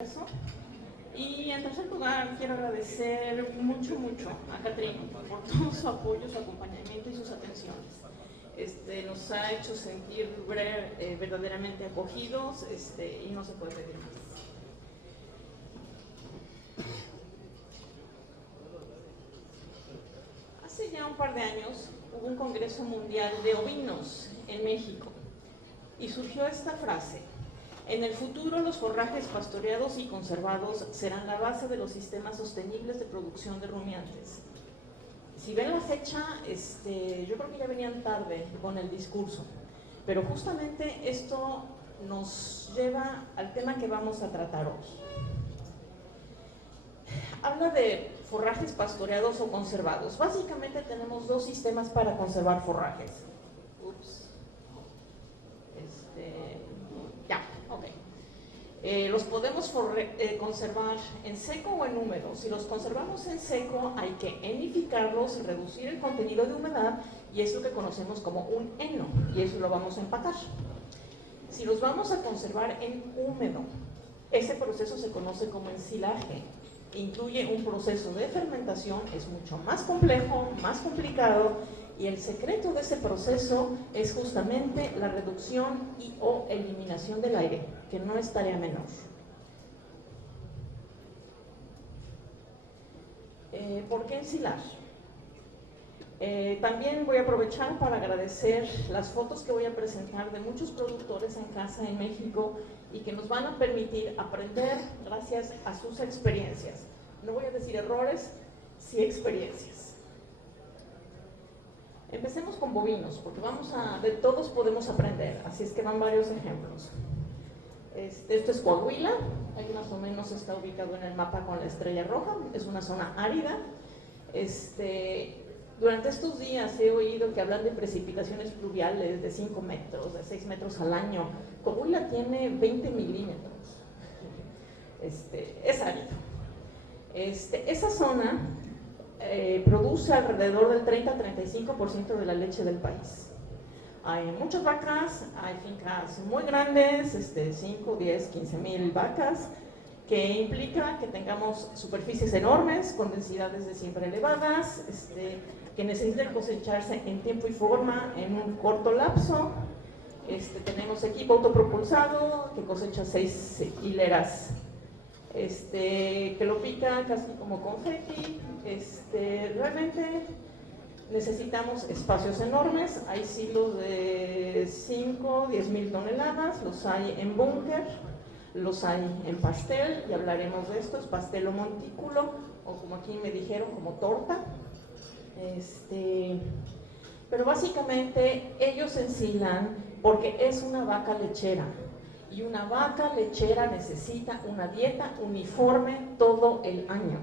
eso. Y en tercer lugar, quiero agradecer mucho a Catherine por todo su apoyo, su acompañamiento y sus atenciones. Nos ha hecho sentir verdaderamente acogidos y no se puede pedir más. Hace ya un par de años hubo un Congreso Mundial de Ovinos en México y surgió esta frase: en el futuro los forrajes pastoreados y conservados serán la base de los sistemas sostenibles de producción de rumiantes. Si ven la fecha, yo creo que ya venían tarde con el discurso, pero justamente esto nos lleva al tema que vamos a tratar hoy. Habla de forrajes pastoreados o conservados. Básicamente tenemos dos sistemas para conservar forrajes. Los podemos conservar en seco o en húmedo. Si los conservamos en seco, hay que enificarlos, reducir el contenido de humedad, y es lo que conocemos como un heno, y eso lo vamos a empacar. Si los vamos a conservar en húmedo, ese proceso se conoce como ensilaje. Incluye un proceso de fermentación, es mucho más complejo, más complicado, y el secreto de ese proceso es justamente la reducción y o eliminación del aire, que no es tarea menor. ¿Por qué ensilar? También voy a aprovechar para agradecer las fotos que voy a presentar de muchos productores en casa en México y que nos van a permitir aprender gracias a sus experiencias. No voy a decir errores, sí experiencias. Empecemos con bovinos, porque de todos podemos aprender, así es que van varios ejemplos. Esto es Coahuila, ahí más o menos está ubicado en el mapa con la estrella roja, es una zona árida. Durante estos días he oído que hablan de precipitaciones pluviales de 5 metros, de 6 metros al año. Coahuila tiene 20 milímetros, es árido. Esa zona produce alrededor del 30-35% de la leche del país. Hay muchas vacas, hay fincas muy grandes, 5, 10, 15 mil vacas, que implica que tengamos superficies enormes, con densidades de siembra elevadas, que necesitan cosecharse en tiempo y forma, en un corto lapso. Tenemos equipo autopropulsado que cosecha 6 hileras, que lo pica casi como confeti. Realmente necesitamos espacios enormes. Hay silos de 5, 10 mil toneladas, los hay en búnker, los hay en pastel, y hablaremos de esto, es pastel o montículo, o como aquí me dijeron, como torta. Pero básicamente ellos ensilan porque es una vaca lechera, y una vaca lechera necesita una dieta uniforme todo el año,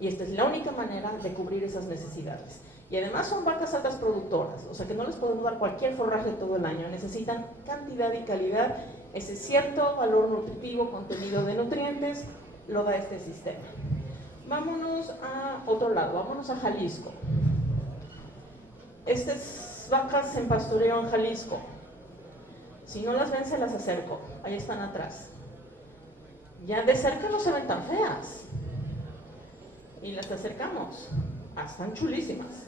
y esta es la única manera de cubrir esas necesidades. Y además son vacas altas productoras, o sea que no les podemos dar cualquier forraje todo el año, necesitan cantidad y calidad. Ese cierto valor nutritivo, contenido de nutrientes, lo da este sistema. Vámonos a otro lado, vámonos a Jalisco. Estas vacas en pastoreo en Jalisco. Si no las ven, se las acerco, ahí están atrás. Ya de cerca no se ven tan feas, y las acercamos, están chulísimas.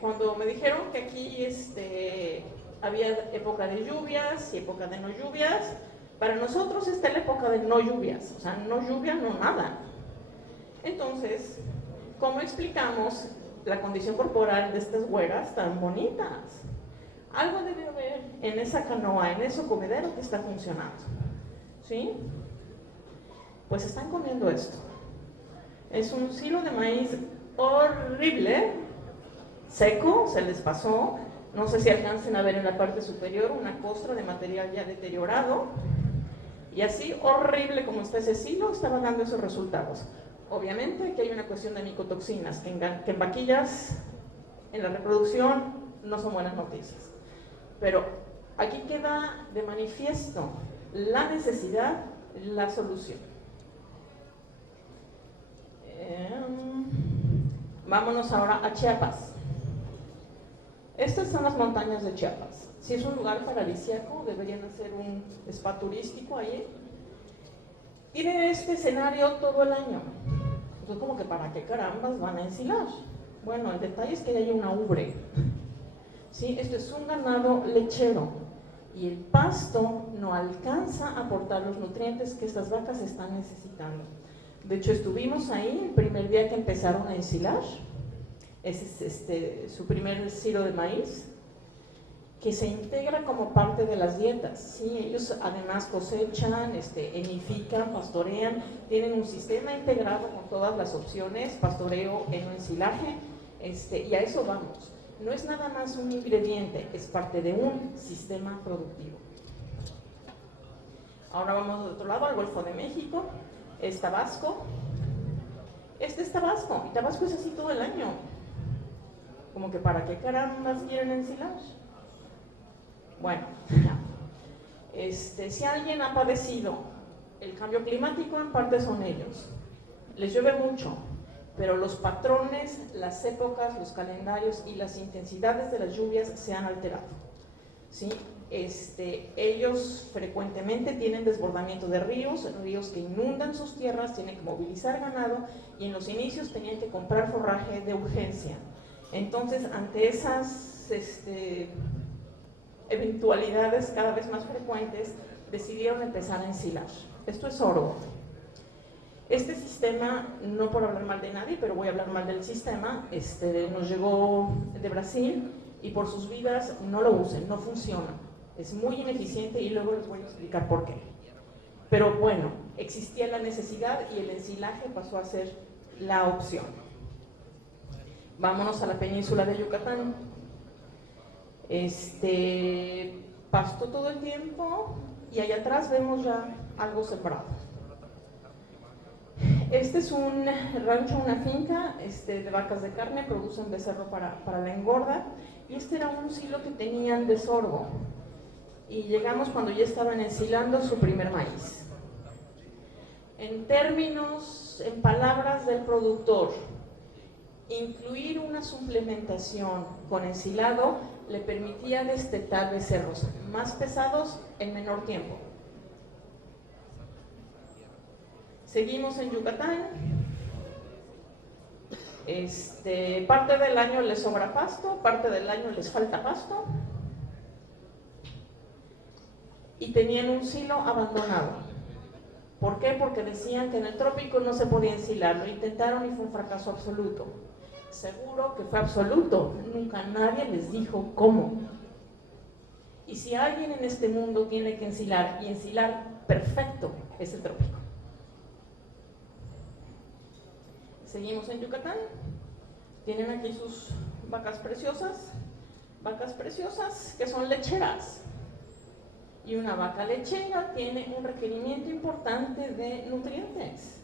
Cuando me dijeron que aquí había época de lluvias y época de no lluvias, para nosotros está la época de no lluvias, o sea, no lluvia, no nada. Entonces, ¿cómo explicamos la condición corporal de estas güeras tan bonitas? Algo debe haber en esa canoa, en ese comedero que está funcionando, ¿sí? Pues están comiendo esto. Es un silo de maíz horrible, seco, se les pasó. No sé si alcancen a ver en la parte superior una costra de material ya deteriorado. Y así horrible como está ese silo, estaba dando esos resultados. Obviamente que hay una cuestión de micotoxinas, que en vaquillas, en la reproducción, no son buenas noticias. Pero aquí queda de manifiesto la necesidad, la solución. Vámonos ahora a Chiapas. Estas son las montañas de Chiapas. Si es un lugar paradisíaco, deberían hacer un spa turístico ahí. Tienen este escenario todo el año. Entonces, como que ¿para qué carambas van a ensilar? Bueno, el detalle es que hay una ubre. ¿Sí? Esto es un ganado lechero y el pasto no alcanza a aportar los nutrientes que estas vacas están necesitando. De hecho, estuvimos ahí el primer día que empezaron a ensilar. Ese es su primer silo de maíz, que se integra como parte de las dietas. ¿Sí? Ellos además cosechan, enifican, pastorean, tienen un sistema integrado con todas las opciones, pastoreo, ensilaje, y a eso vamos. No es nada más un ingrediente, es parte de un sistema productivo. Ahora vamos al otro lado, al Golfo de México, es Tabasco. Este es Tabasco, y Tabasco es así todo el año. Como que ¿para qué carambas quieren ensilar? Bueno, si alguien ha padecido el cambio climático, en parte son ellos. Les llueve mucho, pero los patrones, las épocas, los calendarios y las intensidades de las lluvias se han alterado. ¿Sí? Ellos frecuentemente tienen desbordamiento de ríos que inundan sus tierras, tienen que movilizar ganado y en los inicios tenían que comprar forraje de urgencia. Entonces, ante esas eventualidades cada vez más frecuentes, decidieron empezar a ensilar. Esto es oro. Este sistema, no por hablar mal de nadie, pero voy a hablar mal del sistema, nos llegó de Brasil y por sus vidas no lo usen, no funciona. Es muy ineficiente y luego les voy a explicar por qué. Pero bueno, existía la necesidad y el ensilaje pasó a ser la opción. Vámonos a la península de Yucatán. Pasto todo el tiempo y allá atrás vemos ya algo sembrado. Este es un rancho, una finca de vacas de carne, producen becerro para la engorda y este era un silo que tenían de sorgo y llegamos cuando ya estaban ensilando su primer maíz. En términos, en palabras del productor, incluir una suplementación con ensilado le permitía destetar becerros más pesados en menor tiempo. Seguimos en Yucatán. Parte del año les sobra pasto, parte del año les falta pasto. Y tenían un silo abandonado. ¿Por qué? Porque decían que en el trópico no se podía ensilar. Lo intentaron y fue un fracaso absoluto. Seguro que fue absoluto. Nunca nadie les dijo cómo. Y si alguien en este mundo tiene que ensilar, y ensilar perfecto, es el trópico. Seguimos en Yucatán. Tienen aquí sus vacas preciosas que son lecheras. Y una vaca lechera tiene un requerimiento importante de nutrientes.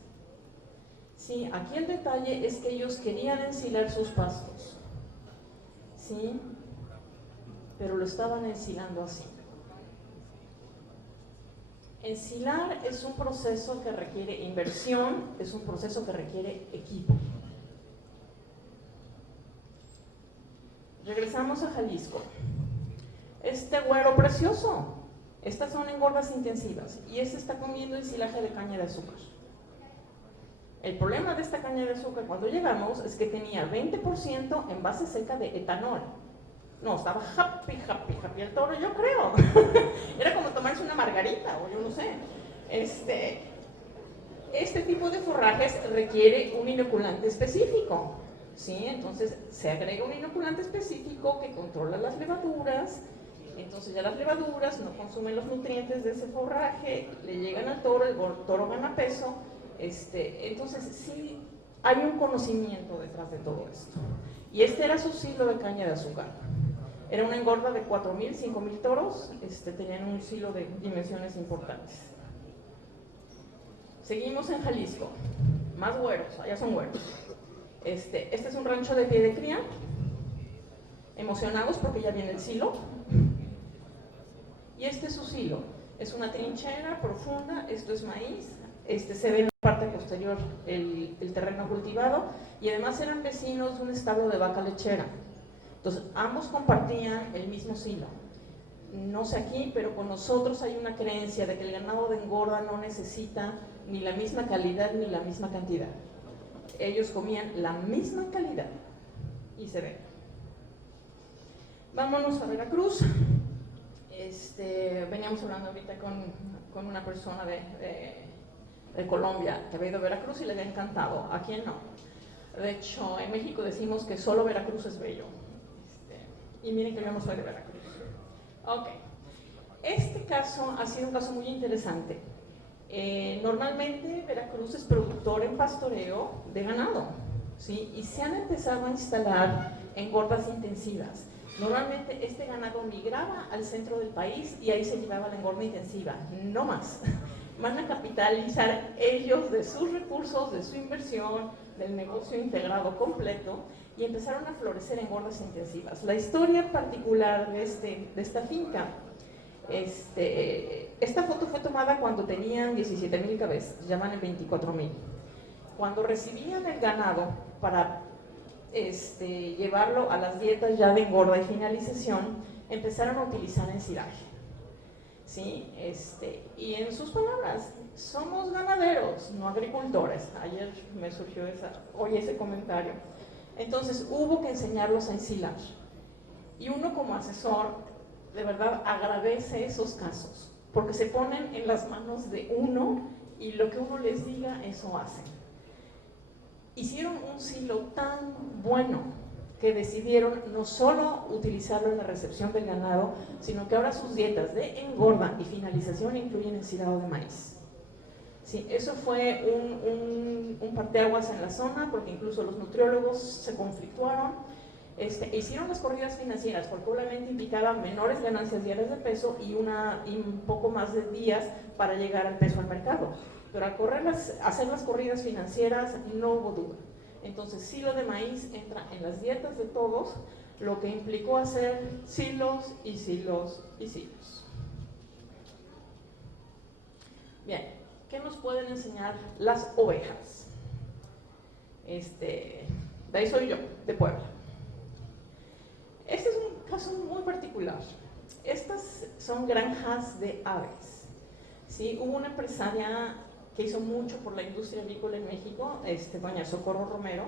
Sí, aquí el detalle es que ellos querían ensilar sus pastos, ¿sí? Pero lo estaban ensilando así. Ensilar es un proceso que requiere inversión, es un proceso que requiere equipo. Regresamos a Jalisco. Este güero precioso, estas son engordas intensivas y este está comiendo ensilaje de caña de azúcar. El problema de esta caña de azúcar cuando llegamos es que tenía 20% en base seca de etanol. No, estaba happy el toro, yo creo. Era como tomarse una margarita o yo no sé. Este tipo de forrajes requiere un inoculante específico, ¿sí? Entonces se agrega un inoculante específico que controla las levaduras. Entonces ya las levaduras no consumen los nutrientes de ese forraje, le llegan al toro, el toro gana peso. Entonces sí hay un conocimiento detrás de todo esto. Y este era su silo de caña de azúcar. Era una engorda de 4,000, 5,000 toros, tenían un silo de dimensiones importantes. Seguimos en Jalisco, más güeros, allá son güeros. Este es un rancho de pie de cría, emocionados porque ya viene el silo. Y este es su silo, es una trinchera profunda, esto es maíz, se ve en la parte posterior el terreno cultivado y además eran vecinos de un establo de vaca lechera. Entonces ambos compartían el mismo silo. no sé aquí, pero con nosotros hay una creencia de que el ganado de engorda no necesita ni la misma calidad ni la misma cantidad. Ellos comían la misma calidad y se ve. Vámonos a Veracruz. Veníamos hablando ahorita con una persona de Colombia que había ido a Veracruz y le había encantado. ¿A quién no? De hecho, en México decimos que solo Veracruz es bello. Y miren que yo no soy de Veracruz. Ok. Este caso ha sido un caso muy interesante. Normalmente Veracruz es productor en pastoreo de ganado, ¿sí? Y se han empezado a instalar engordas intensivas. Normalmente este ganado migraba al centro del país y ahí se llevaba la engorda intensiva, no más. Van a capitalizar ellos de sus recursos, de su inversión, del negocio integrado completo y empezaron a florecer engordas intensivas. La historia particular de esta finca, esta foto fue tomada cuando tenían 17,000 cabezas, ya van en 24,000. Cuando recibían el ganado para llevarlo a las dietas ya de engorda y finalización, empezaron a utilizar ensilaje. ¿Sí? Y en sus palabras, somos ganaderos, no agricultores. Ayer me surgió ese comentario. Entonces hubo que enseñarlos a ensilar. Y uno como asesor, de verdad agradece esos casos, porque se ponen en las manos de uno y lo que uno les diga, eso hacen. Hicieron un silo tan bueno que decidieron no solo utilizarlo en la recepción del ganado, sino que ahora sus dietas de engorda y finalización incluyen ensilado de maíz. Sí, eso fue un parteaguas en la zona, porque incluso los nutriólogos se conflictuaron. Hicieron las corridas financieras, porque obviamente implicaba menores ganancias diarias de peso y un poco más de días para llegar al peso al mercado. Pero al hacer las corridas financieras no hubo duda. Entonces, silo de maíz entra en las dietas de todos, lo que implicó hacer silos y silos y silos. Bien, ¿qué nos pueden enseñar las ovejas? De ahí soy yo, de Puebla. Este es un caso muy particular. Estas son granjas de aves. ¿Sí? Hubo una empresaria que hizo mucho por la industria avícola en México, doña Socorro Romero.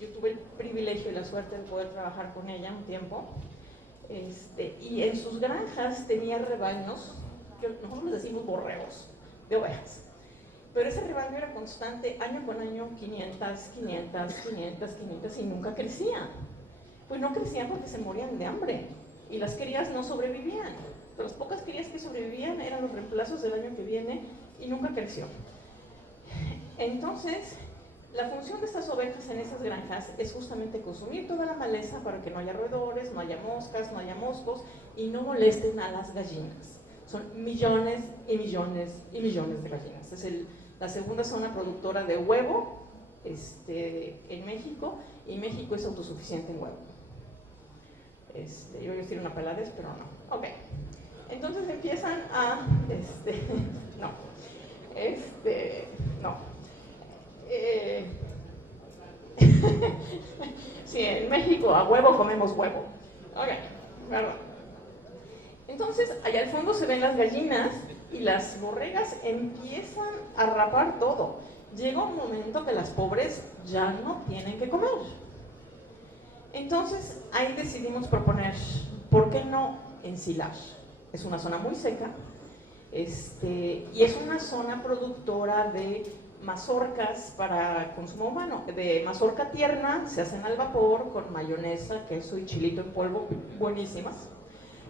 Yo tuve el privilegio y la suerte de poder trabajar con ella un tiempo. Y en sus granjas tenía rebaños, que nosotros les decimos borregos, de ovejas. Pero ese rebaño era constante, año con año, 500, 500, 500, 500, y nunca crecía. Pues no crecían porque se morían de hambre, y las crías no sobrevivían. Pero las pocas crías que sobrevivían eran los reemplazos del año que viene, y nunca creció. Entonces, la función de estas ovejas en esas granjas es justamente consumir toda la maleza para que no haya roedores, no haya moscas, no haya moscos y no molesten a las gallinas. Son millones y millones y millones de gallinas. Es la segunda zona productora de huevo en México, y México es autosuficiente en huevo. Yo voy a decir una peladez, pero no. Ok. Entonces empiezan a... no. Sí, en México a huevo comemos huevo. Ok, verdad. Entonces, allá al fondo se ven las gallinas y las borregas empiezan a rapar todo. Llega un momento que las pobres ya no tienen que comer. Entonces, ahí decidimos proponer, ¿por qué no ensilar? Es una zona muy seca, y es una zona productora de mazorcas para consumo humano, de mazorca tierna, se hacen al vapor con mayonesa, queso y chilito en polvo, buenísimas,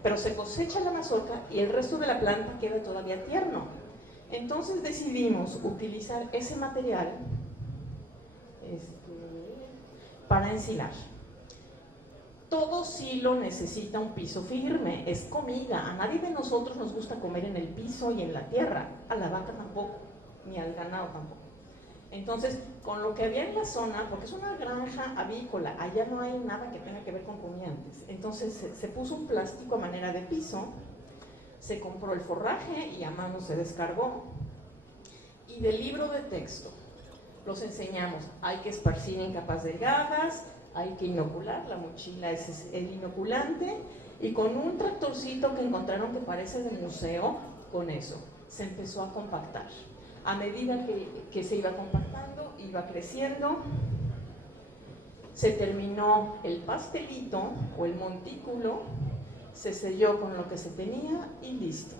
pero se cosecha la mazorca y el resto de la planta queda todavía tierno. Entonces decidimos utilizar ese material para ensilar. Todo silo necesita un piso firme, es comida. A nadie de nosotros nos gusta comer en el piso y en la tierra, a la vaca tampoco, ni al ganado tampoco. Entonces, con lo que había en la zona, porque es una granja avícola, allá no hay nada que tenga que ver con rumiantes, entonces se puso un plástico a manera de piso, se compró el forraje y a mano se descargó. Y del libro de texto los enseñamos, hay que esparcir en capas delgadas, hay que inocular, la mochila es el inoculante, Y con un tractorcito que encontraron que parece de museo, con eso se empezó a compactar. A medida que se iba compactando, iba creciendo, se terminó el pastelito o el montículo, se selló con lo que se tenía y listo.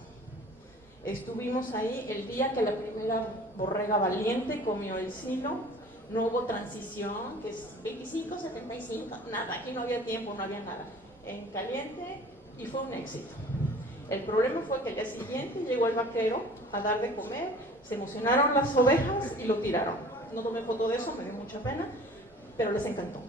Estuvimos ahí el día que la primera borrega valiente comió el silo. No hubo transición, que es 25, 75, nada, aquí no había tiempo, no había nada. En caliente, y fue un éxito. El problema fue que al día siguiente llegó el vaquero a dar de comer, se emocionaron las ovejas y lo tiraron. No tomé foto de eso, me dio mucha pena, pero les encantó.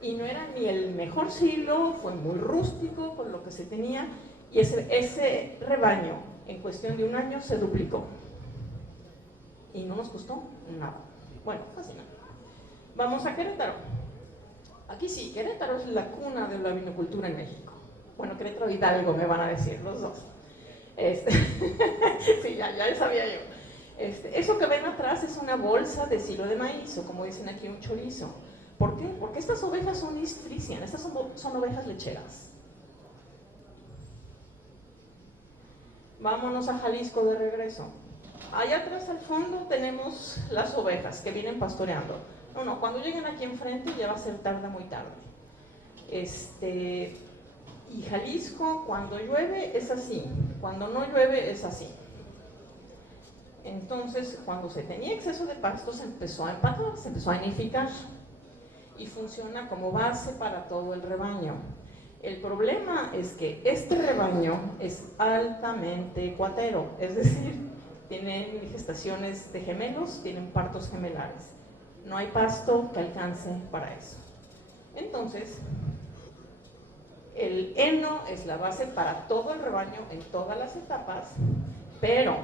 Y no era ni el mejor silo, fue muy rústico con lo que se tenía, y ese rebaño en cuestión de un año se duplicó. Y no nos costó nada. Bueno, casi nada. Vamos a Querétaro. Aquí sí, Querétaro es la cuna de la vinocultura en México. Bueno, Querétaro y Hidalgo me van a decir los dos. Sí, ya sabía yo. Eso que ven atrás es una bolsa de silo de maíz, o como dicen aquí, un chorizo. ¿Por qué? Porque estas ovejas son East Frisian, estas son ovejas lecheras. Vámonos a Jalisco de regreso. Allá atrás al fondo tenemos las ovejas que vienen pastoreando. No, cuando lleguen aquí enfrente ya va a ser tarde, muy tarde. Y Jalisco, cuando llueve es así, cuando no llueve es así. Entonces, cuando se tenía exceso de pasto, se empezó a empatar, se empezó a nidificar y funciona como base para todo el rebaño. El problema es que este rebaño es altamente cuatero, es decir, tienen gestaciones de gemelos, tienen partos gemelares. No hay pasto que alcance para eso. Entonces, el heno es la base para todo el rebaño en todas las etapas, pero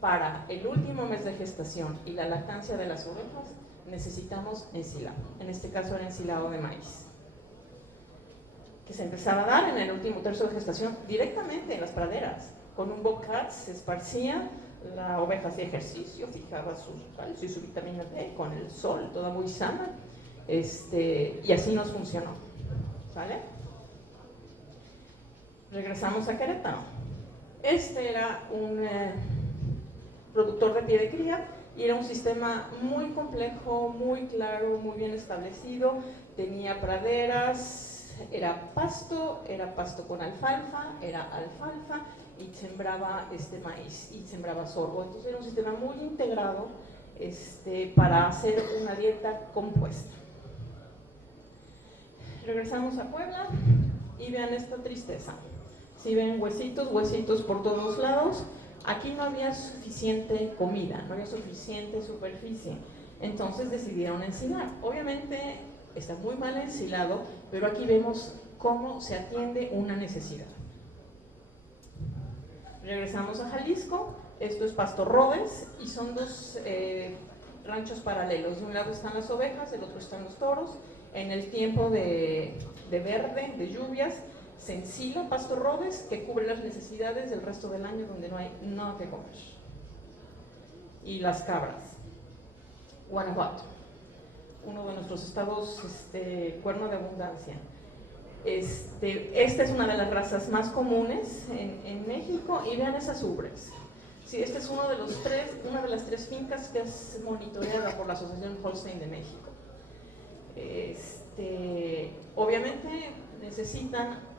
para el último mes de gestación y la lactancia de las ovejas necesitamos ensilado. En este caso era ensilado de maíz, que se empezaba a dar en el último tercio de gestación directamente en las praderas. Con un bobcat se esparcía, la oveja hacía ejercicio, fijaba su calcio y su vitamina D con el sol, toda muy sana, y así nos funcionó. ¿Sale? Regresamos a Querétaro. Este era un productor de pie de cría y era un sistema muy complejo, muy claro, muy bien establecido. Tenía praderas, era pasto con alfalfa, era alfalfa y sembraba maíz y sembraba sorgo. Entonces era un sistema muy integrado para hacer una dieta compuesta. Regresamos a Puebla y vean esta tristeza. Si ven huesitos por todos lados, aquí no había suficiente comida, no había suficiente superficie, entonces decidieron ensilar. Obviamente está muy mal ensilado, pero aquí vemos cómo se atiende una necesidad. Regresamos a Jalisco, esto es Pasto Rodes y son dos ranchos paralelos. De un lado están las ovejas, del otro están los toros. En el tiempo de verde, de lluvias, se ensila Pasto Rodes, que cubre las necesidades del resto del año donde no hay nada que comer. Y las cabras. Guanajuato, uno de nuestros estados cuerno de abundancia. Esta es una de las razas más comunes en México y vean esas ubres. Sí, este es una de las tres fincas que es monitoreada por la Asociación Holstein de México. Obviamente necesitan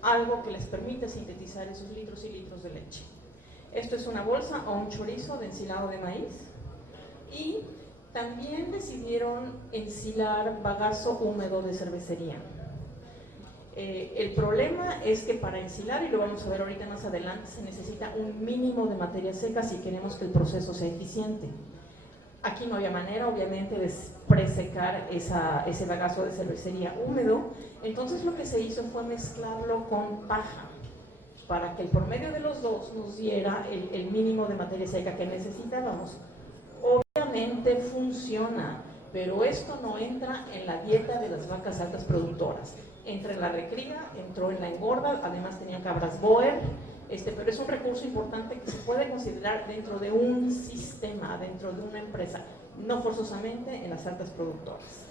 algo que les permita sintetizar esos litros y litros de leche. Esto es una bolsa o un chorizo de ensilado de maíz y también decidieron ensilar bagazo húmedo de cervecería. El problema es que para ensilar, y lo vamos a ver ahorita más adelante, se necesita un mínimo de materia seca si queremos que el proceso sea eficiente. Aquí no había manera, obviamente, de presecar ese bagazo de cervecería húmedo, entonces lo que se hizo fue mezclarlo con paja, para que el promedio de los dos nos diera el mínimo de materia seca que necesitábamos. Obviamente funciona, pero esto no entra en la dieta de las vacas altas productoras. Entra en la recría, entró en la engorda, además tenía cabras Boer, pero es un recurso importante que se puede considerar dentro de un sistema, dentro de una empresa, no forzosamente en las altas productoras.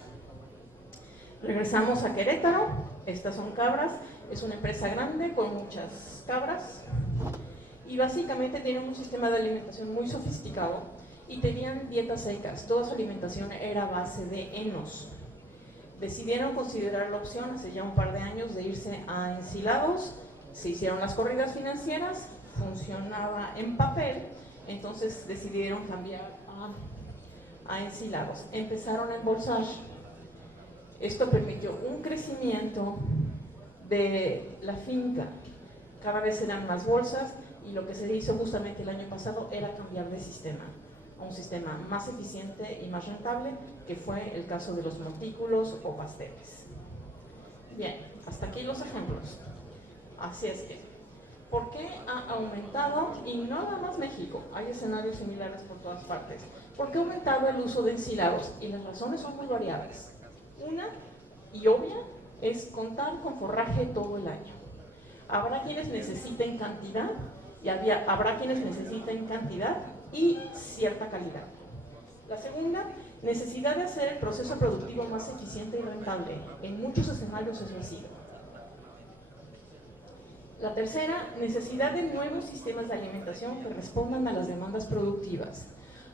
Regresamos a Querétaro, estas son cabras, es una empresa grande con muchas cabras y básicamente tienen un sistema de alimentación muy sofisticado y tenían dietas secas, toda su alimentación era a base de henos. Decidieron considerar la opción hace ya un par de años de irse a ensilados, se hicieron las corridas financieras, funcionaba en papel, entonces decidieron cambiar a ensilados, empezaron a embolsar. Esto permitió un crecimiento de la finca, cada vez eran más bolsas y lo que se hizo justamente el año pasado era cambiar de sistema a un sistema más eficiente y más rentable, que fue el caso de los montículos o pasteles. Bien, hasta aquí los ejemplos. Así es que, ¿por qué ha aumentado? Y no nada más México, hay escenarios similares por todas partes. ¿Por qué ha aumentado el uso de ensilados? Y las razones son muy variadas. Una, y obvia, es contar con forraje todo el año. Habrá quienes necesiten cantidad y habrá quienes necesiten cantidad y cierta calidad. La segunda, necesidad de hacer el proceso productivo más eficiente y rentable. En muchos escenarios eso ha sido. La tercera, necesidad de nuevos sistemas de alimentación que respondan a las demandas productivas.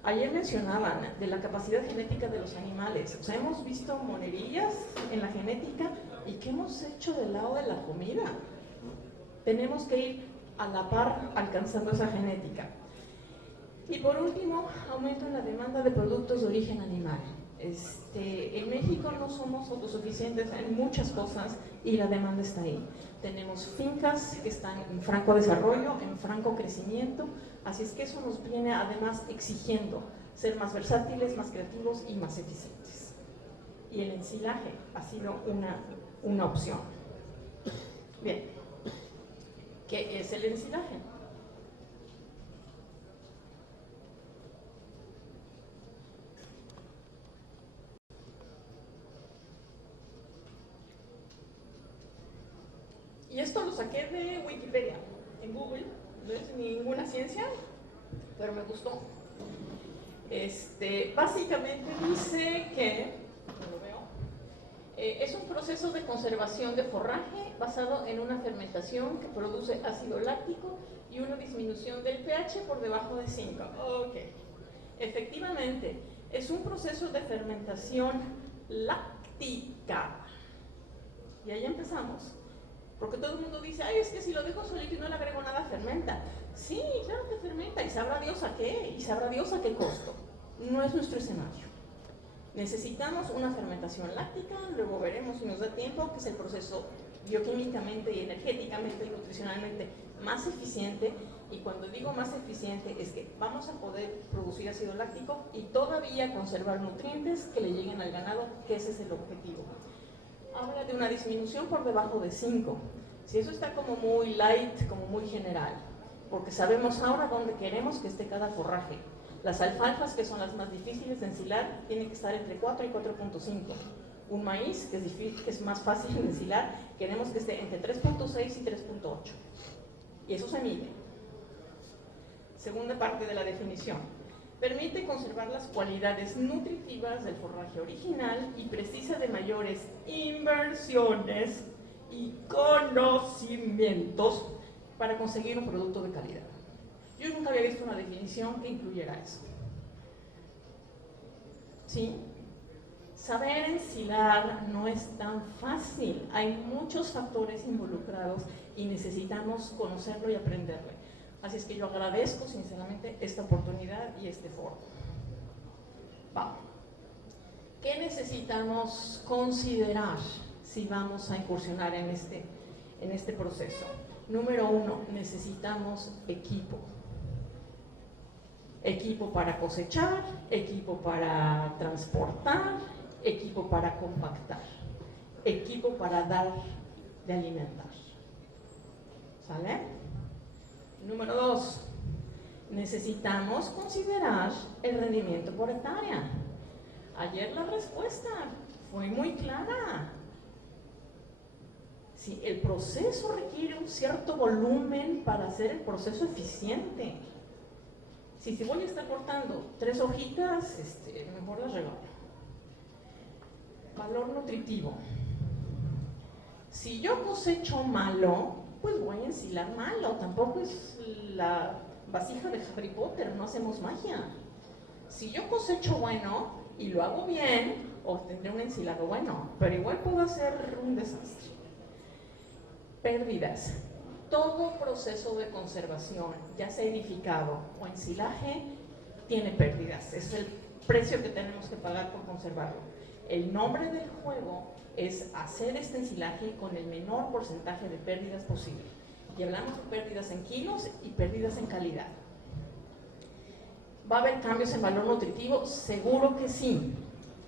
Ayer mencionaban de la capacidad genética de los animales. O sea, hemos visto monerías en la genética y ¿qué hemos hecho del lado de la comida? Tenemos que ir a la par alcanzando esa genética. Y por último, aumento en la demanda de productos de origen animal. En México no somos autosuficientes en muchas cosas y la demanda está ahí. Tenemos fincas que están en franco desarrollo, en franco crecimiento, así es que eso nos viene además exigiendo ser más versátiles, más creativos y más eficientes. Y el ensilaje ha sido una opción. Bien, ¿qué es el ensilaje? Y esto lo saqué de Wikipedia, en Google, no es ninguna ciencia, pero me gustó. Básicamente dice que, como lo veo, es un proceso de conservación de forraje basado en una fermentación que produce ácido láctico y una disminución del pH por debajo de 5. Ok, efectivamente, es un proceso de fermentación láctica. Y ahí empezamos. Porque todo el mundo dice, ay, es que si lo dejo solito y no le agrego nada, fermenta. Sí, claro que fermenta, y sabrá Dios a qué, y sabrá Dios a qué costo. No es nuestro escenario. Necesitamos una fermentación láctica, luego veremos si nos da tiempo, que es el proceso bioquímicamente y energéticamente y nutricionalmente más eficiente. Y cuando digo más eficiente, es que vamos a poder producir ácido láctico y todavía conservar nutrientes que le lleguen al ganado, que ese es el objetivo. Habla de una disminución por debajo de 5. Si eso está como muy light, como muy general, porque sabemos ahora dónde queremos que esté cada forraje. Las alfalfas, que son las más difíciles de ensilar, tienen que estar entre 4 y 4.5. Un maíz, que es más fácil de ensilar, queremos que esté entre 3.6 y 3.8. Y eso se mide. Segunda parte de la definición. Permite conservar las cualidades nutritivas del forraje original y precisa de mayores inversiones y conocimientos para conseguir un producto de calidad. Yo nunca había visto una definición que incluyera eso. ¿Sí? Saber ensilar no es tan fácil. Hay muchos factores involucrados y necesitamos conocerlo y aprenderlo. Así es que yo agradezco sinceramente esta oportunidad y este foro. Vamos. ¿Qué necesitamos considerar si vamos a incursionar en este proceso? Número 1, necesitamos equipo. Equipo para cosechar, equipo para transportar, equipo para compactar, equipo para dar de alimentar. ¿Sale? Número 2, necesitamos considerar el rendimiento por hectárea. Ayer la respuesta fue muy clara. Sí, el proceso requiere un cierto volumen para hacer el proceso eficiente. Si voy a estar cortando 3 hojitas, mejor las regalo. Valor nutritivo. Si yo cosecho malo, pues voy a ensilar malo. Tampoco es la vasija de Harry Potter, no hacemos magia. Si yo cosecho bueno y lo hago bien, obtendré un ensilado bueno, pero igual puedo hacer un desastre. Pérdidas. Todo proceso de conservación, ya sea edificado o ensilaje, tiene pérdidas. Es el precio que tenemos que pagar por conservarlo. El nombre del juego es hacer este ensilaje con el menor porcentaje de pérdidas posible. Y hablamos de pérdidas en kilos y pérdidas en calidad. ¿Va a haber cambios en valor nutritivo? Seguro que sí,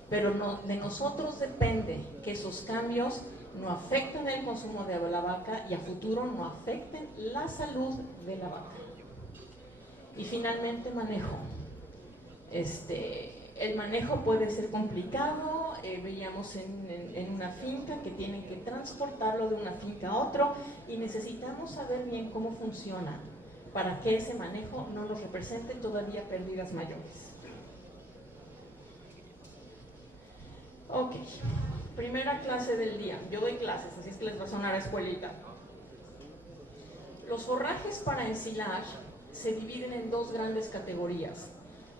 pero de nosotros depende que esos cambios no afecten el consumo de la vaca y a futuro no afecten la salud de la vaca. Y finalmente, manejo. El manejo puede ser complicado. Veíamos en una finca que tienen que transportarlo de una finca a otro y necesitamos saber bien cómo funciona para que ese manejo no nos represente todavía pérdidas mayores. Ok, primera clase del día. Yo doy clases, así es que les va a sonar a escuelita. Los forrajes para ensilar se dividen en dos grandes categorías: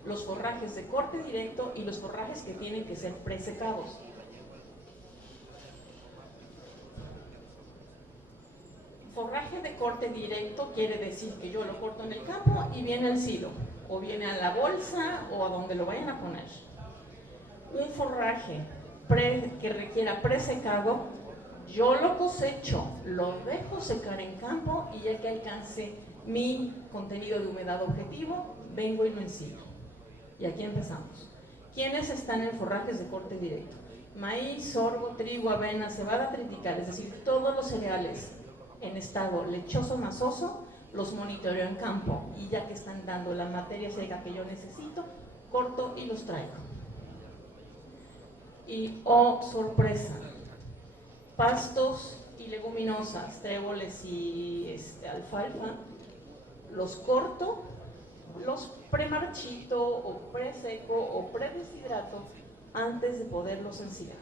los forrajes de corte directo y los forrajes que tienen que ser presecados. Forraje de corte directo quiere decir que yo lo corto en el campo y viene al silo, o viene a la bolsa o a donde lo vayan a poner. Un forraje que requiera presecado, yo lo cosecho, lo dejo secar en campo y ya que alcance mi contenido de humedad objetivo, vengo y lo ensilo. Y aquí empezamos. ¿Quiénes están en forrajes de corte directo? Maíz, sorgo, trigo, avena, cebada triticale, es decir, todos los cereales en estado lechoso masoso, los monitoreo en campo y ya que están dando la materia seca que yo necesito, corto y los traigo. Y oh sorpresa, pastos y leguminosas, tréboles y alfalfa, los corto, los premarchito o preseco o predeshidrato antes de poderlos ensilar.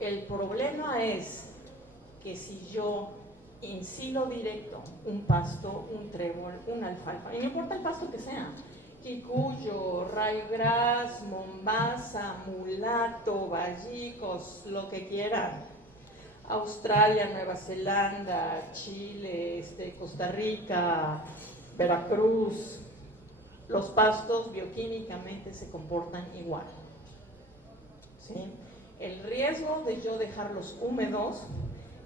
El problema es que si yo ensilo directo un pasto, un trébol, una alfalfa, y no importa el pasto que sea, quicuyo, raygras, mombasa, mulato, vallicos, lo que quieran, Australia, Nueva Zelanda, Chile, Costa Rica, Veracruz, los pastos bioquímicamente se comportan igual, ¿sí? El riesgo de yo dejarlos húmedos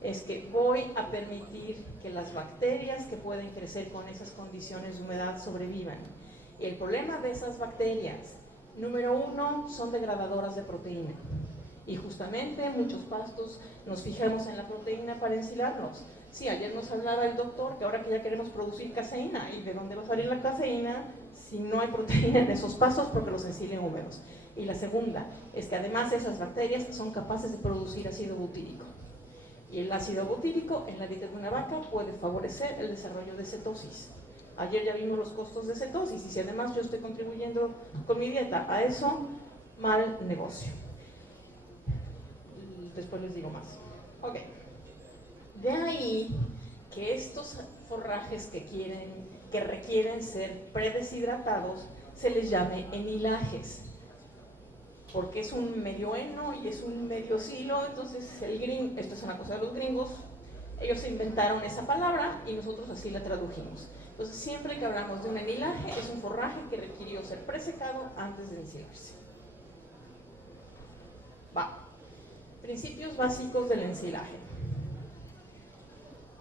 es que voy a permitir que las bacterias que pueden crecer con esas condiciones de humedad sobrevivan. Y el problema de esas bacterias, número uno, son degradadoras de proteína. Y justamente muchos pastos nos fijamos en la proteína para ensilarlos. Sí, ayer nos hablaba el doctor que ahora que ya queremos producir caseína, ¿y de dónde va a salir la caseína si no hay proteína en esos pastos porque los ensilen húmedos? Y la segunda es que además esas bacterias son capaces de producir ácido butírico. Y el ácido butírico en la dieta de una vaca puede favorecer el desarrollo de cetosis. Ayer ya vimos los costos de cetosis y si además yo estoy contribuyendo con mi dieta a eso, mal negocio. Después les digo más. Ok. De ahí que estos forrajes que requieren ser predeshidratados se les llame enhilajes, porque es un medio heno y es un medio silo. Entonces esto es una cosa de los gringos, ellos inventaron esa palabra y nosotros así la tradujimos. Entonces siempre que hablamos de un enhilaje es un forraje que requirió ser presecado antes de ensilarse. Va. Principios básicos del ensilaje.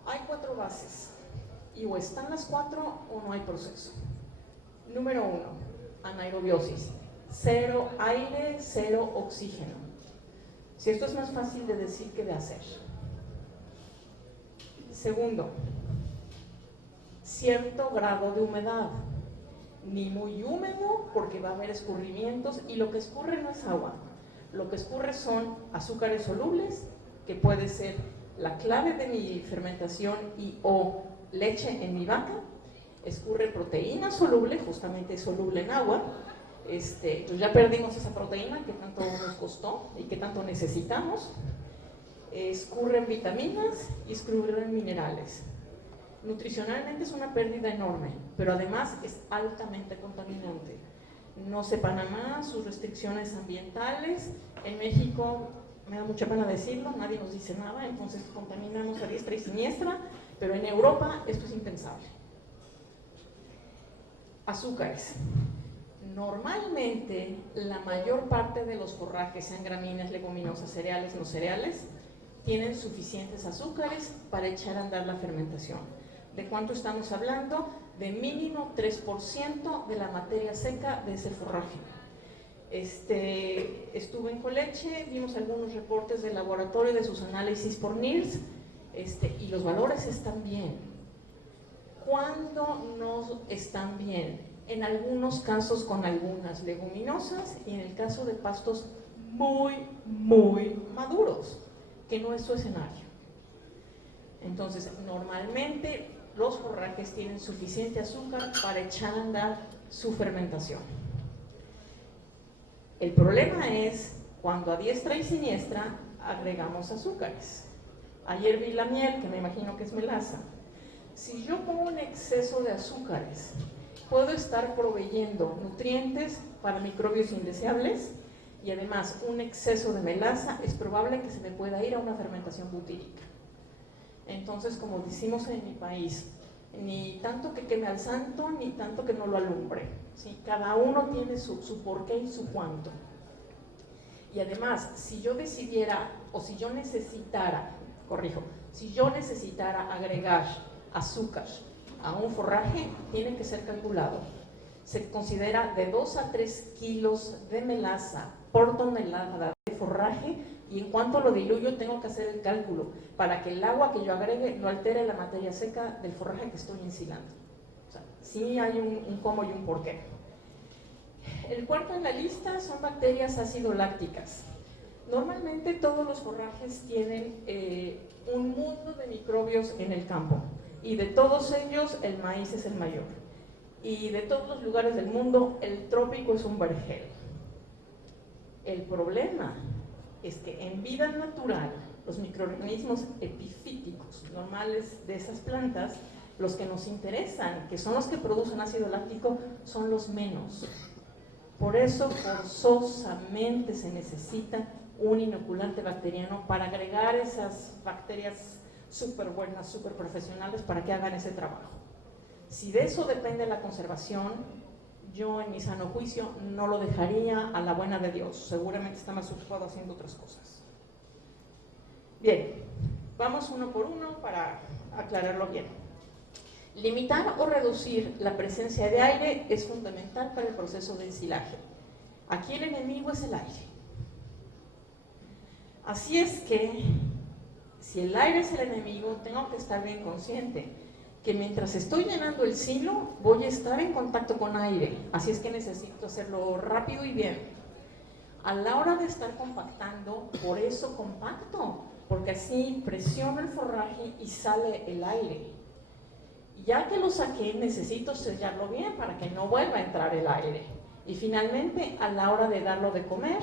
Hay 4 bases y o están las 4 o no hay proceso. Número 1, anaerobiosis. 0 aire, 0 oxígeno. Si esto es más fácil de decir que de hacer. Segundo, cierto grado de humedad. Ni muy húmedo porque va a haber escurrimientos y lo que escurre no es agua. Lo que escurre son azúcares solubles, que puede ser la clave de mi fermentación y o leche en mi vaca. Escurre proteína soluble, justamente soluble en agua. Pues ya perdimos esa proteína que tanto nos costó y que tanto necesitamos. Escurren vitaminas y escurren minerales. Nutricionalmente es una pérdida enorme, pero además es altamente contaminante. No sé Panamá, sus restricciones ambientales. En México, me da mucha pena decirlo, nadie nos dice nada, entonces contaminamos a diestra y siniestra, pero en Europa esto es impensable. Azúcares. Normalmente, la mayor parte de los forrajes, sean gramíneas, leguminosas, cereales, no cereales, tienen suficientes azúcares para echar a andar la fermentación. ¿De cuánto estamos hablando? De mínimo 3% de la materia seca de ese forraje. Estuve en Coleche, vimos algunos reportes del laboratorio de sus análisis por NIRS, y los valores están bien. ¿Cuándo no están bien? En algunos casos con algunas leguminosas y en el caso de pastos muy, muy maduros, que no es su escenario. Entonces, normalmente los forrajes tienen suficiente azúcar para echar a andar su fermentación. El problema es cuando a diestra y siniestra agregamos azúcares. Ayer vi la miel, que me imagino que es melaza. Si yo pongo un exceso de azúcares, puedo estar proveyendo nutrientes para microbios indeseables y además un exceso de melaza es probable que se me pueda ir a una fermentación butírica. Entonces, como decimos en mi país, ni tanto que queme al santo, ni tanto que no lo alumbre, ¿sí? Cada uno tiene su porqué y su cuánto. Y además, si yo decidiera, o si yo necesitara, si yo necesitara agregar azúcar a un forraje, tiene que ser calculado. Se considera de 2 a 3 kilos de melaza por tonelada de forraje, y en cuanto lo diluyo tengo que hacer el cálculo para que el agua que yo agregue no altere la materia seca del forraje que estoy ensilando. O sea, sí hay un cómo y un porqué. El cuarto en la lista son bacterias ácido-lácticas. Normalmente todos los forrajes tienen un mundo de microbios en el campo, y de todos ellos el maíz es el mayor. Y de todos los lugares del mundo el trópico es un vergel. El problema es que en vida natural los microorganismos epifíticos normales de esas plantas, los que nos interesan, que son los que producen ácido láctico, son los menos. Por eso forzosamente se necesita un inoculante bacteriano para agregar esas bacterias súper buenas, súper profesionales para que hagan ese trabajo. Si de eso depende la conservación, yo en mi sano juicio no lo dejaría a la buena de Dios, seguramente está más ocupado haciendo otras cosas. Bien, vamos uno por uno para aclararlo bien. Limitar o reducir la presencia de aire es fundamental para el proceso de ensilaje. Aquí el enemigo es el aire. Así es que, si el aire es el enemigo, tengo que estar bien consciente que mientras estoy llenando el silo, voy a estar en contacto con aire. Así es que necesito hacerlo rápido y bien. A la hora de estar compactando, por eso compacto, porque así presiono el forraje y sale el aire. Ya que lo saqué, necesito sellarlo bien para que no vuelva a entrar el aire. Y finalmente, a la hora de darlo de comer,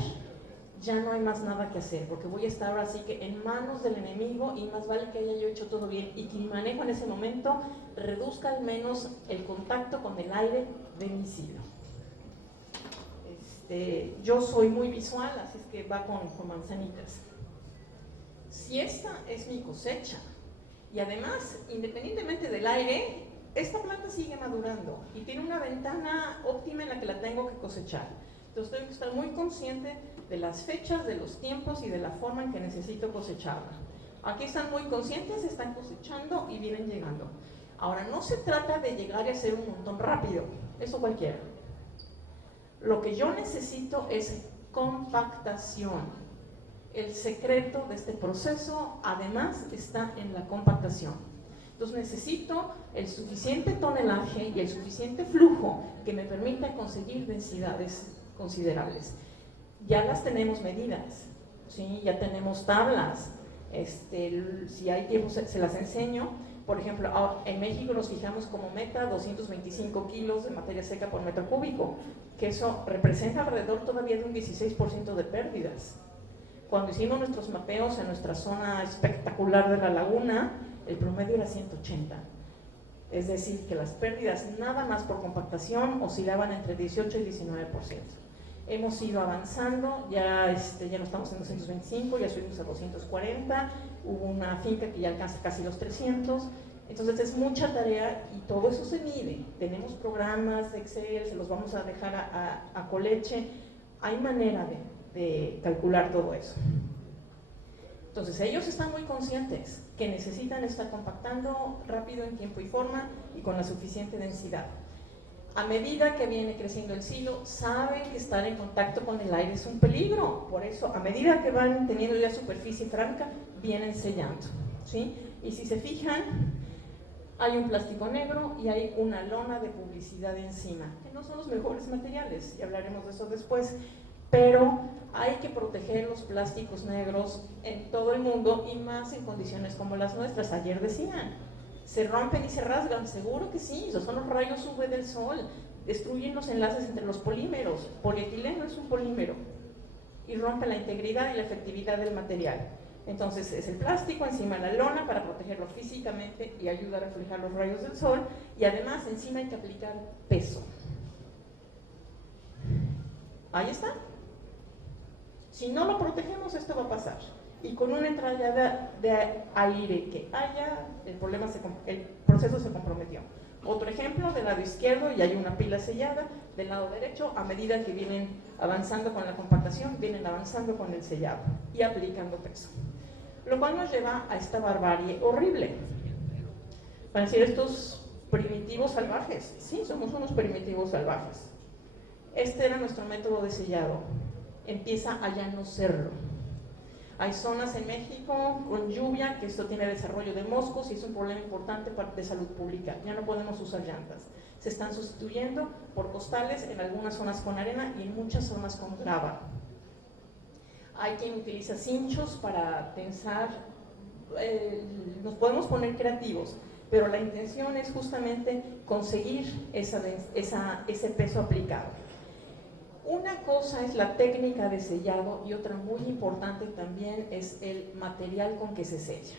ya no hay más nada que hacer, porque voy a estar ahora sí que en manos del enemigo, y más vale que haya yo hecho todo bien y que mi manejo en ese momento reduzca al menos el contacto con el aire de mi silo. Yo soy muy visual, así es que va con manzanitas. Si esta es mi cosecha, y además, independientemente del aire, esta planta sigue madurando y tiene una ventana óptima en la que la tengo que cosechar. Entonces tengo que estar muy consciente de las fechas, de los tiempos y de la forma en que necesito cosecharla. Aquí están muy conscientes, están cosechando y vienen llegando. Ahora, no se trata de llegar y hacer un montón rápido, eso cualquiera. Lo que yo necesito es compactación. El secreto de este proceso, además, está en la compactación. Entonces necesito el suficiente tonelaje y el suficiente flujo que me permita conseguir densidades considerables. Ya las tenemos medidas, ¿sí? Ya tenemos tablas, si hay tiempo se las enseño, Por ejemplo, en México nos fijamos como meta 225 kilos de materia seca por metro cúbico, que eso representa alrededor todavía de un 16% de pérdidas. Cuando hicimos nuestros mapeos en nuestra zona espectacular de la laguna, el promedio era 180. Es decir, que las pérdidas nada más por compactación oscilaban entre 18 y 19%. Hemos ido avanzando, ya no estamos en 225, ya subimos a 240, hubo una finca que ya alcanza casi los 300, entonces es mucha tarea y todo eso se mide. Tenemos programas de Excel, se los vamos a dejar a Coleche, hay manera de calcular todo eso. Entonces ellos están muy conscientes que necesitan estar compactando rápido en tiempo y forma y con la suficiente densidad. A medida que viene creciendo el silo, saben que estar en contacto con el aire es un peligro, por eso a medida que van teniendo ya superficie franca, vienen sellando, ¿sí? Y si se fijan, hay un plástico negro y hay una lona de publicidad encima, que no son los mejores materiales, y hablaremos de eso después, pero hay que proteger los plásticos negros en todo el mundo y más en condiciones como las nuestras. Ayer decían, ¿se rompen y se rasgan? Seguro que sí, esos son los rayos UV del sol, destruyen los enlaces entre los polímeros. Polietileno es un polímero y rompe la integridad y la efectividad del material. Entonces es el plástico encima de la lona para protegerlo físicamente y ayudar a reflejar los rayos del sol, y además encima hay que aplicar peso. Ahí está. Si no lo protegemos, esto va a pasar. Y con una entrada de aire que haya, el proceso se comprometió. Otro ejemplo, del lado izquierdo ya hay una pila sellada, del lado derecho, a medida que vienen avanzando con la compactación, vienen avanzando con el sellado y aplicando peso. Lo cual nos lleva a esta barbarie horrible. Van a decir, estos primitivos salvajes. Sí, somos unos primitivos salvajes. Este era nuestro método de sellado. Empieza a ya no serlo. Hay zonas en México con lluvia, que esto tiene desarrollo de moscos y es un problema importante de salud pública. Ya no podemos usar llantas. Se están sustituyendo por costales, en algunas zonas con arena y en muchas zonas con grava. Hay quien utiliza cinchos para tensar, nos podemos poner creativos, pero la intención es justamente conseguir ese peso aplicado. Una cosa es la técnica de sellado y otra muy importante también es el material con que se sella.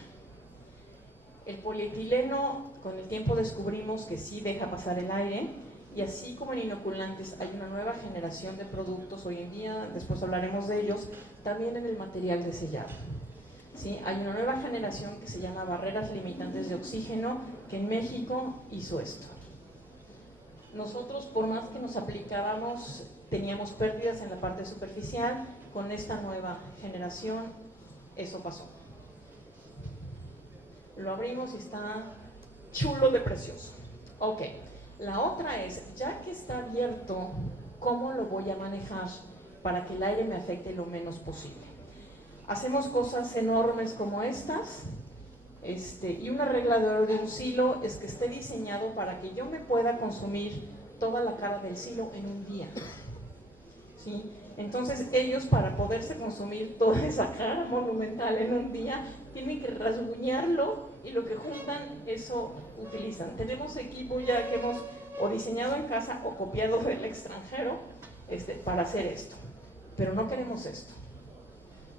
El polietileno, con el tiempo descubrimos que sí deja pasar el aire, y así como en inoculantes hay una nueva generación de productos hoy en día, después hablaremos de ellos, también en el material de sellado. ¿Sí? Hay una nueva generación que se llama barreras limitantes de oxígeno, que en México hizo esto. Nosotros, por más que nos aplicábamos, teníamos pérdidas en la parte superficial. Con esta nueva generación, eso pasó. Lo abrimos y está chulo de precioso. Ok, la otra es, ya que está abierto, ¿cómo lo voy a manejar para que el aire me afecte lo menos posible? Hacemos cosas enormes como estas, y una regla de oro de un silo es que esté diseñado para que yo me pueda consumir toda la cara del silo en un día. ¿Sí? Entonces ellos, para poderse consumir toda esa cara monumental en un día, tienen que rasguñarlo y lo que juntan, eso utilizan. Tenemos equipo ya que hemos o diseñado en casa o copiado del extranjero para hacer esto, pero no queremos esto.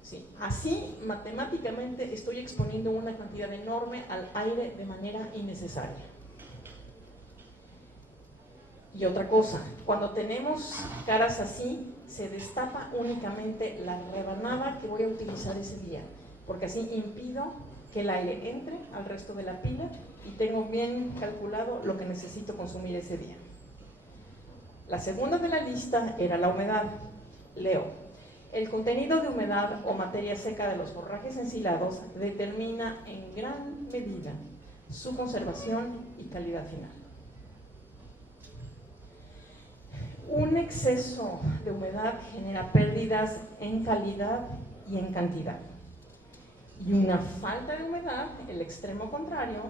Sí, así matemáticamente estoy exponiendo una cantidad enorme al aire de manera innecesaria. Y otra cosa, cuando tenemos caras así, se destapa únicamente la rebanada que voy a utilizar ese día, porque así impido que el aire entre al resto de la pila y tengo bien calculado lo que necesito consumir ese día. La segunda de la lista era la humedad. Leo. El contenido de humedad o materia seca de los forrajes ensilados determina en gran medida su conservación y calidad final. Un exceso de humedad genera pérdidas en calidad y en cantidad. Y una falta de humedad, el extremo contrario,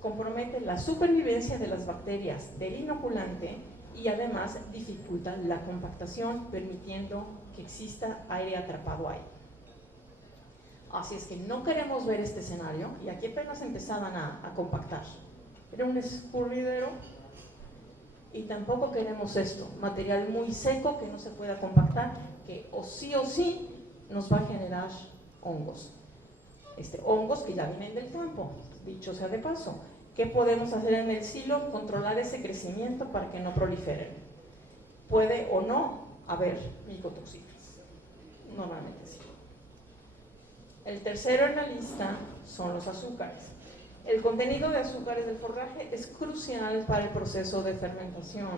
compromete la supervivencia de las bacterias del inoculante y además dificulta la compactación, permitiendo que exista aire atrapado ahí. Así es que no queremos ver este escenario, y aquí apenas empezaban a compactar. Era un escurridero, y tampoco queremos esto, material muy seco que no se pueda compactar, que o sí nos va a generar hongos. Hongos que ya vienen del campo, dicho sea de paso. ¿Qué podemos hacer en el silo? Controlar ese crecimiento para que no proliferen. Puede o no haber micotoxinas, normalmente sí. El tercero en la lista son los azúcares. El contenido de azúcares del forraje es crucial para el proceso de fermentación.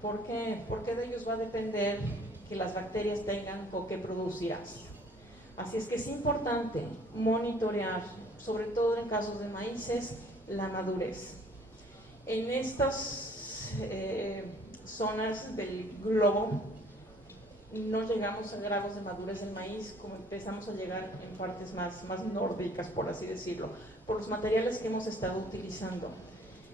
¿Por qué? Porque de ellos va a depender que las bacterias tengan con qué producir ácido. Así es que es importante monitorear, sobre todo en casos de maíces, la madurez. En estas zonas del globo no llegamos a grados de madurez del maíz como empezamos a llegar en partes más nórdicas, por así decirlo, por los materiales que hemos estado utilizando.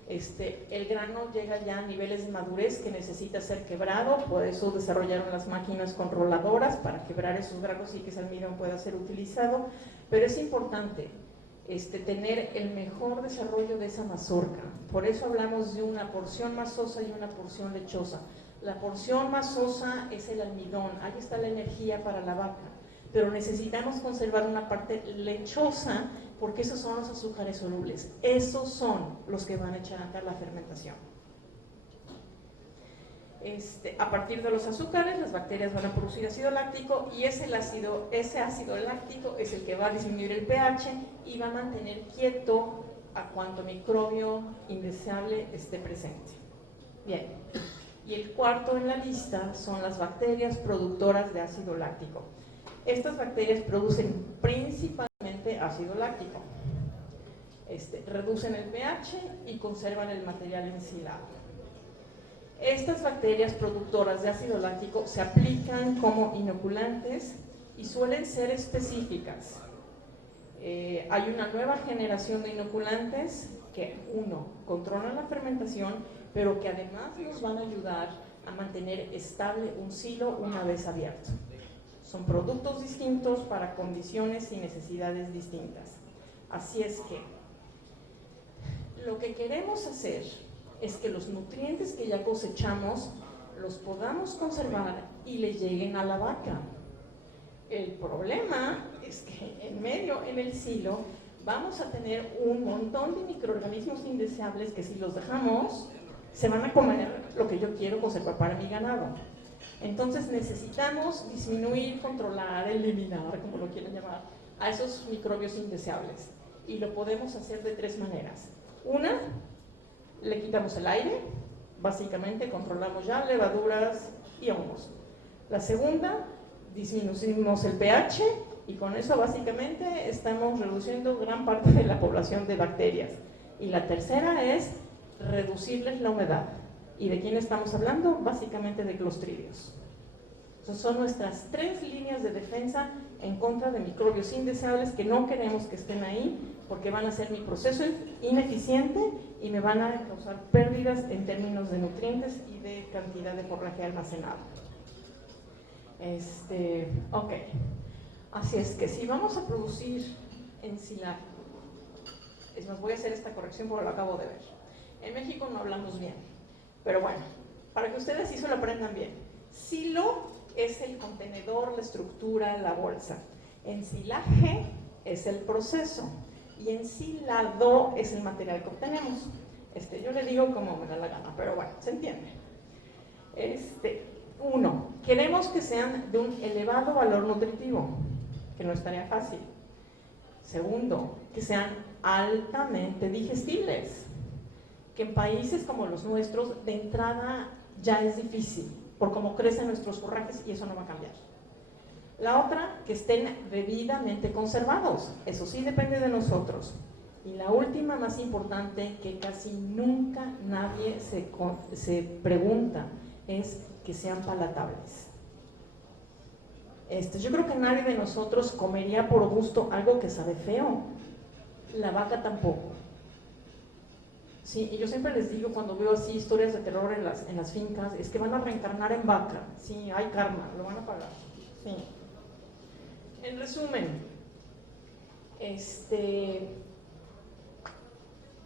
El grano llega ya a niveles de madurez que necesita ser quebrado, por eso desarrollaron las máquinas controladoras para quebrar esos granos y que ese almidón pueda ser utilizado, pero es importante tener el mejor desarrollo de esa mazorca. Por eso hablamos de una porción masosa y una porción lechosa. La porción masosa es el almidón, ahí está la energía para la vaca, pero necesitamos conservar una parte lechosa porque esos son los azúcares solubles, esos son los que van a echar a andar la fermentación. A partir de los azúcares, las bacterias van a producir ácido láctico y ese ácido láctico es el que va a disminuir el pH y va a mantener quieto a cuanto microbio indeseable esté presente. Bien, y el cuarto en la lista son las bacterias productoras de ácido láctico. Estas bacterias producen principalmente ácido láctico, reducen el pH y conservan el material ensilado. Estas bacterias productoras de ácido láctico se aplican como inoculantes y suelen ser específicas. Hay una nueva generación de inoculantes que, uno, controlan la fermentación, pero que además nos van a ayudar a mantener estable un silo una vez abierto. Son productos distintos para condiciones y necesidades distintas. Así es que lo que queremos hacer es que los nutrientes que ya cosechamos los podamos conservar y le lleguen a la vaca. El problema es que en medio, en el silo, vamos a tener un montón de microorganismos indeseables que si los dejamos, se van a comer lo que yo quiero conservar para mi ganado. Entonces necesitamos disminuir, controlar, eliminar, como lo quieran llamar, a esos microbios indeseables. Y lo podemos hacer de tres maneras. Una, le quitamos el aire, básicamente controlamos ya levaduras y hongos. La segunda, disminuimos el pH y con eso básicamente estamos reduciendo gran parte de la población de bacterias. Y la tercera es reducirles la humedad. ¿Y de quién estamos hablando? Básicamente de clostridios. Esas son nuestras tres líneas de defensa en contra de microbios indeseables que no queremos que estén ahí porque van a hacer mi proceso ineficiente y me van a causar pérdidas en términos de nutrientes y de cantidad de forraje almacenado. Ok, así es que si vamos a producir ensilaje, es más, voy a hacer esta corrección porque lo acabo de ver. En México no hablamos bien, pero bueno, para que ustedes sí se lo aprendan bien. Silo es el contenedor, la estructura, la bolsa. Ensilaje es el proceso y ensilado es el material que obtenemos. Yo le digo como me da la gana, pero bueno, se entiende. Uno, queremos que sean de un elevado valor nutritivo, que no estaría fácil. Segundo, que sean altamente digestibles, que en países como los nuestros de entrada ya es difícil, por cómo crecen nuestros forrajes y eso no va a cambiar. La otra, que estén debidamente conservados, eso sí depende de nosotros. Y la última, más importante, que casi nunca nadie se pregunta, es que sean palatables. Yo creo que nadie de nosotros comería por gusto algo que sabe feo. La vaca tampoco. Sí, y yo siempre les digo cuando veo así historias de terror en las fincas, es que van a reencarnar en vaca. Sí, hay karma, lo van a pagar. Sí. En resumen,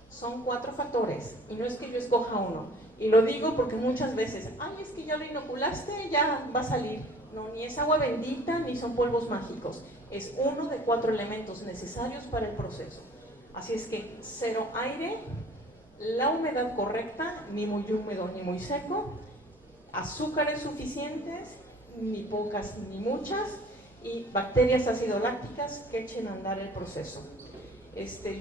Son 4 factores, y no es que yo escoja uno. Y lo digo porque muchas veces, ay, es que ya lo inoculaste, ya va a salir. No, ni es agua bendita, ni son polvos mágicos. Es uno de 4 elementos necesarios para el proceso. Así es que 0 aire, la humedad correcta, ni muy húmedo ni muy seco, azúcares suficientes, ni pocas ni muchas, y bacterias ácido-lácticas que echen a andar el proceso.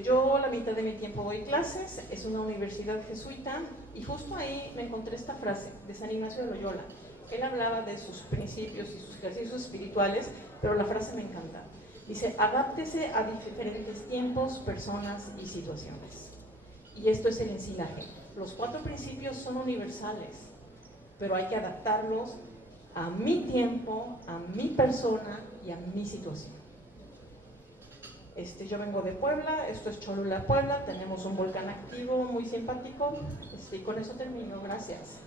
Yo la mitad de mi tiempo doy clases, es una universidad jesuita, y justo ahí me encontré esta frase de San Ignacio de Loyola. Él hablaba de sus principios y sus ejercicios espirituales, pero la frase me encanta. Dice, adáptese a diferentes tiempos, personas y situaciones. Y esto es el ensilaje. Los 4 principios son universales, pero hay que adaptarlos a mi tiempo, a mi persona y a mi situación. Yo vengo de Puebla, esto es Cholula, Puebla, tenemos un volcán activo muy simpático, y con eso termino, gracias.